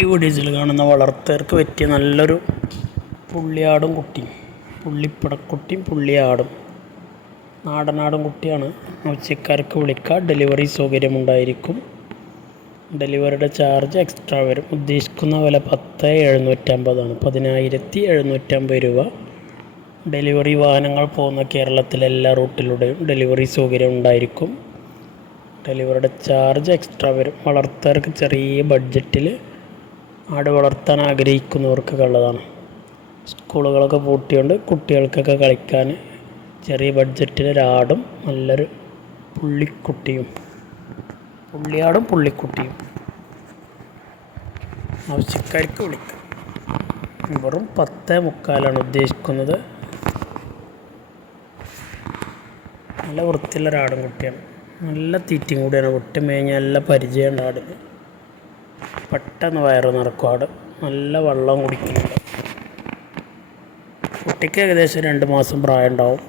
ഈ വീഡിയോസിൽ കാണുന്ന വളർത്തർക്ക് പറ്റിയ നല്ലൊരു പുള്ളിയാടും കുട്ടിയും പുള്ളിപ്പടക്കുട്ടിയും പുള്ളിയാടും നാടനാടും കുട്ടിയാണ്. ആവശ്യക്കാർക്ക് വിളിക്കുക. ഡെലിവറി സൗകര്യമുണ്ടായിരിക്കും. ഡെലിവറിയുടെ ചാർജ് എക്സ്ട്രാ വരും. ഉദ്ദേശിക്കുന്ന വില 10,750 10,750 രൂപ. ഡെലിവറി വാഹനങ്ങൾ പോകുന്ന കേരളത്തിലെ എല്ലാ റൂട്ടിലൂടെയും ഡെലിവറി സൗകര്യം ഉണ്ടായിരിക്കും. ഡെലിവറിയുടെ ചാർജ് എക്സ്ട്രാ വരും. വളർത്തർക്ക് ചെറിയ ബഡ്ജറ്റിൽ ആട് വളർത്താൻ ആഗ്രഹിക്കുന്നവർക്കൊക്കെ ഉള്ളതാണ്. സ്കൂളുകളൊക്കെ പൂട്ടിയോണ്ട് കുട്ടികൾക്കൊക്കെ കളിക്കാൻ ചെറിയ ബഡ്ജറ്റിലൊരാടും നല്ലൊരു പുള്ളിയാടും പുള്ളിക്കുട്ടിയും ആവശ്യക്കാർക്ക് വിളിക്കാം. വെറും 10,350 ഉദ്ദേശിക്കുന്നത്. നല്ല വൃത്തിയുള്ളൊരാടും കുട്ടിയാണ്. നല്ല തീറ്റയും കൂടിയാണ്. വിട്ട് മേഞ്ഞാൽ നല്ല പരിചയമുണ്ട് ആടിന്. പെട്ടെന്ന് വയറ് നിറക്കും ആട്. നല്ല വെള്ളം കുടിക്കുന്നുണ്ട്. കുട്ടിക്ക് ഏകദേശം 2 മാസം പ്രായം ഉണ്ടാവും.